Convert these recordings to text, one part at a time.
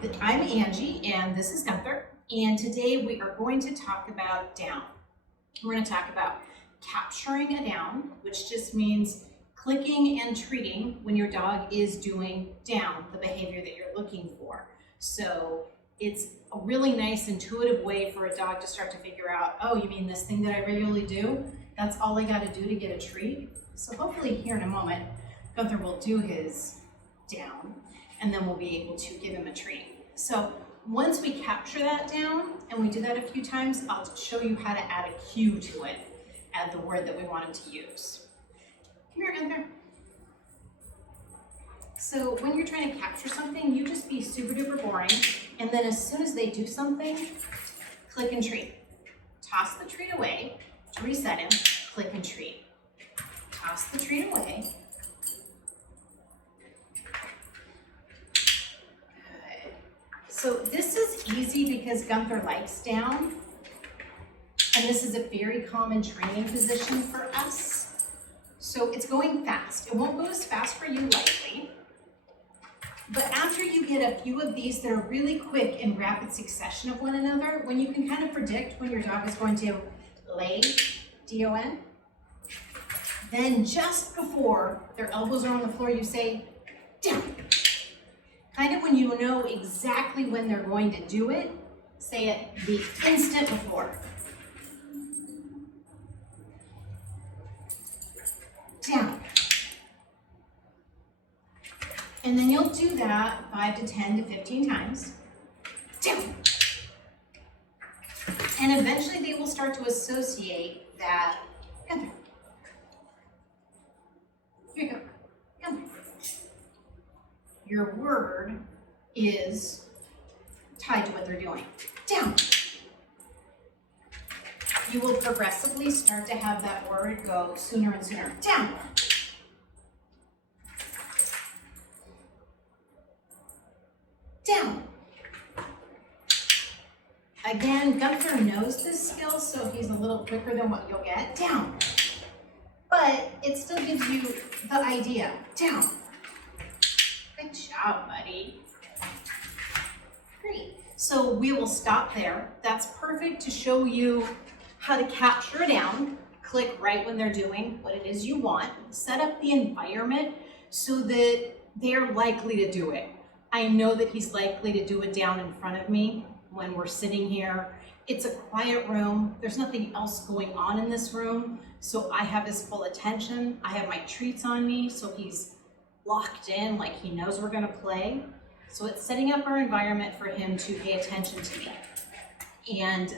I'm Angie and this is Gunther, and today we are going to talk about down. We're going to talk about capturing a down, which just means clicking and treating when your dog is doing down, the behavior that you're looking for. So it's a really nice intuitive way for a dog to start to figure out, oh, you mean this thing that I regularly do? That's all I got to do to get a treat? So hopefully here in a moment, Gunther will do his down, and then we'll be able to give him a treat. So once we capture that down, and we do that a few times, I'll show you how to add a cue to it, add the word that we want him to use. Come here, Gunther. So when you're trying to capture something, you just be super duper boring, and then as soon as they do something, click and treat. Toss the treat away to reset him, click and treat. Toss the treat away. So this is easy because Gunther likes down, and this is a very common training position for us. So it's going fast. It won't go as fast for you likely, but after you get a few of these that are really quick in rapid succession of one another, when you can kind of predict when your dog is going to lay, D-O-N, then just before their elbows are on the floor, you say, down. Kind of when you know exactly when they're going to do it, say it the instant before. Down. And then you'll do that 5 to 10 to 15 times. Down. And eventually they will start to associate that. Gunther. Here you go. Gunther. Your word is tied to what they're doing. Down. You will progressively start to have that word go sooner and sooner. Down. Down. Again, Gunther knows this skill, so he's a little quicker than what you'll get. Down. But it still gives you the idea. Down. Good job, buddy. Great. So we will stop there. That's perfect to show you how to capture down. Click right when they're doing what it is you want. Set up the environment so that they're likely to do it. I know that he's likely to do it down in front of me when we're sitting here. It's a quiet room. There's nothing else going on in this room. So I have his full attention. I have my treats on me, so he's locked in, like he knows we're gonna play. So it's setting up our environment for him to pay attention to me. And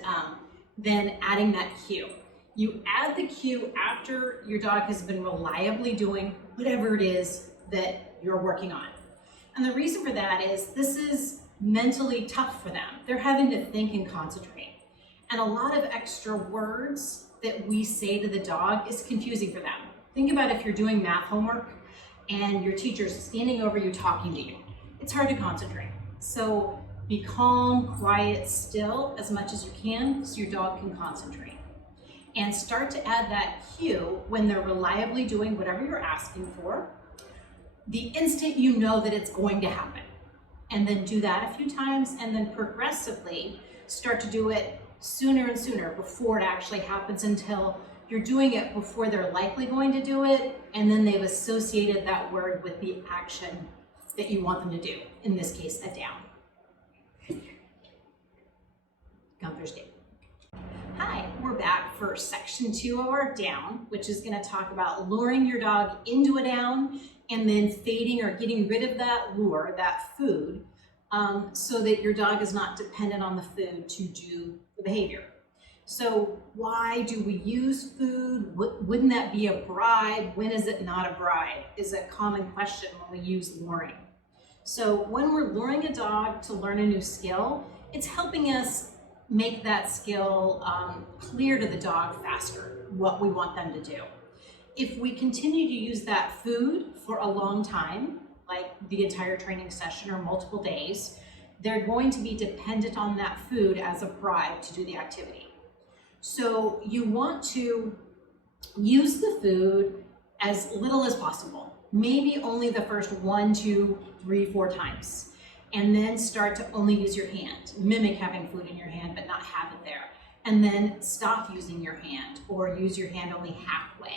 then adding that cue. You add the cue after your dog has been reliably doing whatever it is that you're working on. And the reason for that is this is mentally tough for them. They're having to think and concentrate. And a lot of extra words that we say to the dog is confusing for them. Think about if you're doing math homework and your teacher's standing over you talking to you. It's hard to concentrate. So be calm, quiet, still as much as you can so your dog can concentrate. And start to add that cue when they're reliably doing whatever you're asking for, the instant you know that it's going to happen. And then do that a few times, and then progressively start to do it sooner and sooner before it actually happens, until you're doing it before they're likely going to do it, and then they've associated that word with the action that you want them to do, in this case, a down. Gunther's day. Hi, we're back for section 2 of our down, which is going to talk about luring your dog into a down and then fading or getting rid of that lure, that food, so that your dog is not dependent on the food to do the behavior. So why do we use food? Wouldn't that be a bribe? When is it not a bribe? Is a common question when we use luring. So when we're luring a dog to learn a new skill, it's helping us make that skill clear to the dog faster, what we want them to do. If we continue to use that food for a long time, like the entire training session or multiple days, they're going to be dependent on that food as a bribe to do the activity. So you want to use the food as little as possible, maybe only the first 1, 2, 3, 4 times. and then start to only use your hand. Mimic having food in your hand, but not have it there. And then stop using your hand or use your hand only halfway.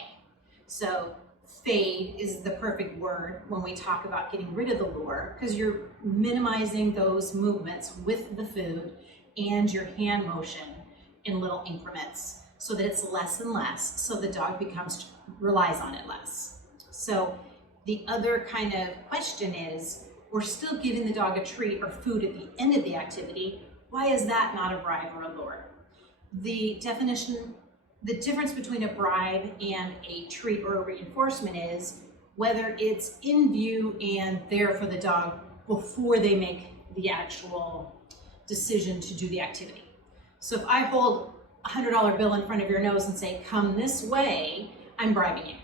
So fade is the perfect word when we talk about getting rid of the lure, because you're minimizing those movements with the food and your hand motion in little increments so that it's less and less, so the dog relies on it less. So the other kind of question is, we're still giving the dog a treat or food at the end of the activity. Why is that not a bribe or a lure? The difference between a bribe and a treat or a reinforcement is whether it's in view and there for the dog before they make the actual decision to do the activity. So if I hold a $100 bill in front of your nose and say, come this way, I'm bribing you.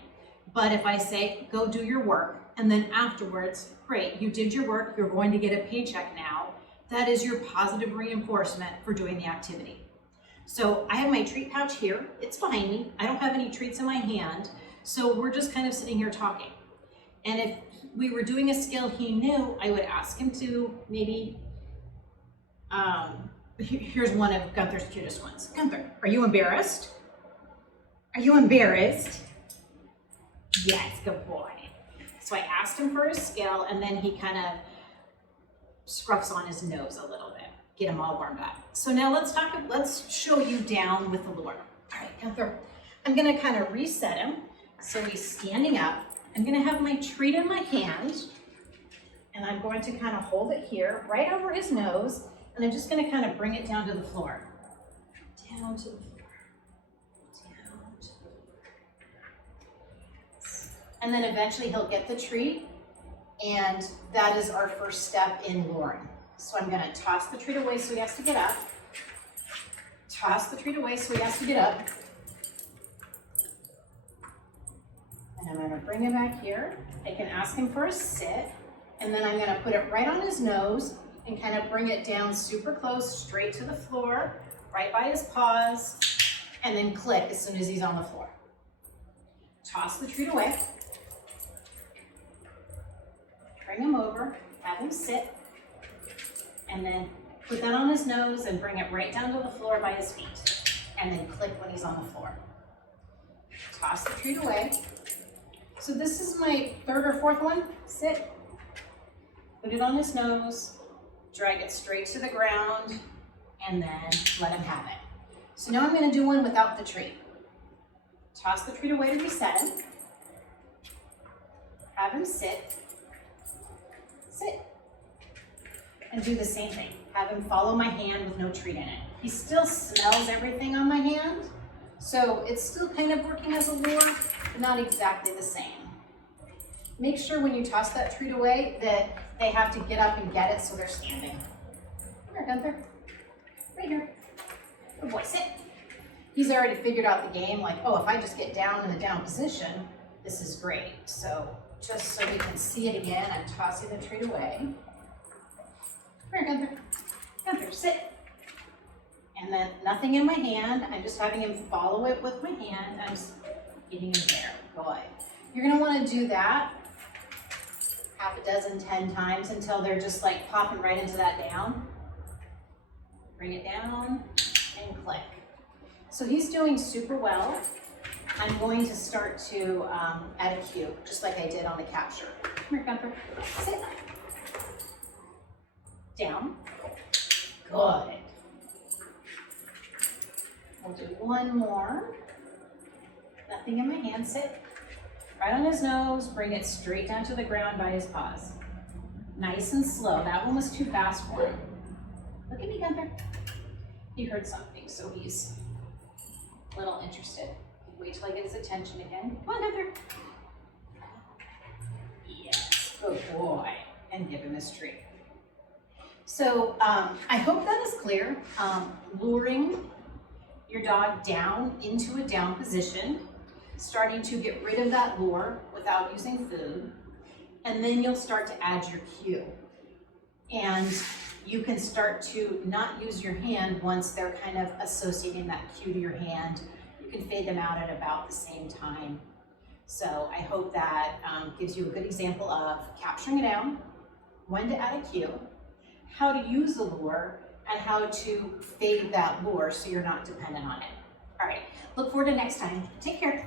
But if I say, go do your work, and then afterwards, great, you did your work, you're going to get a paycheck now, that is your positive reinforcement for doing the activity. So I have my treat pouch here, it's behind me, I don't have any treats in my hand, so we're just kind of sitting here talking. And if we were doing a skill he knew, I would ask him to maybe, here's one of Gunther's cutest ones. Gunther, are you embarrassed? Are you embarrassed? Yes, good boy. So I asked him for his skill, and then he kind of scruffs on his nose a little bit, get him all warmed up. So now let's show you down with the lure. All right, Gunther, I'm gonna kind of reset him. So he's standing up. I'm gonna have my treat in my hand, and I'm going to kind of hold it here, right over his nose, and I'm just gonna kind of bring it down to the floor. Down to the floor. Down to the floor. And then eventually he'll get the treat, and that is our first step in luring. So I'm gonna toss the treat away so he has to get up. Toss the treat away so he has to get up. And I'm gonna bring him back here. I can ask him for a sit, and then I'm gonna put it right on his nose and kind of bring it down super close, straight to the floor, right by his paws, and then click as soon as he's on the floor. Toss the treat away. Bring him over, have him sit, and then put that on his nose and bring it right down to the floor by his feet, and then click when he's on the floor. Toss the treat away. So this is my third or fourth one. Sit, put it on his nose, drag it straight to the ground, and then let him have it. So now I'm gonna do one without the treat. Toss the treat away to reset him. Have him sit. Sit. And do the same thing. Have him follow my hand with no treat in it. He still smells everything on my hand, so it's still kind of working as a lure, but not exactly the same. Make sure when you toss that treat away that they have to get up and get it so they're standing. Come here, Gunther. Right here. Good boy, sit. He's already figured out the game, like, oh, if I just get down in the down position, this is great. So just so we can see it again, I'm tossing the treat away. Come here, Gunther. Gunther, sit. And then nothing in my hand. I'm just having him follow it with my hand. I'm just getting him there. Good. You're gonna wanna do that half a dozen, 10 times until they're just like popping right into that down. Bring it down and click. So he's doing super well. I'm going to start to add a cue, just like I did on the capture. Come here, Gunther. Sit. Down. Good. We'll do one more. Nothing in my hand. Sit. Right on his nose. Bring it straight down to the ground by his paws. Nice and slow. That one was too fast for him. Look at me, Gunther. He heard something, so he's a little interested. Wait till I get his attention again. Come on, Gunther. Yes, good boy. And give him his treat. So I hope that is clear. Luring your dog down into a down position, starting to get rid of that lure without using food, and then you'll start to add your cue. And you can start to not use your hand once they're kind of associating that cue to your hand. You can fade them out at about the same time. So I hope that gives you a good example of capturing it down, when to add a cue, how to use a lure and how to fade that lure so you're not dependent on it. All right, look forward to next time. Take care.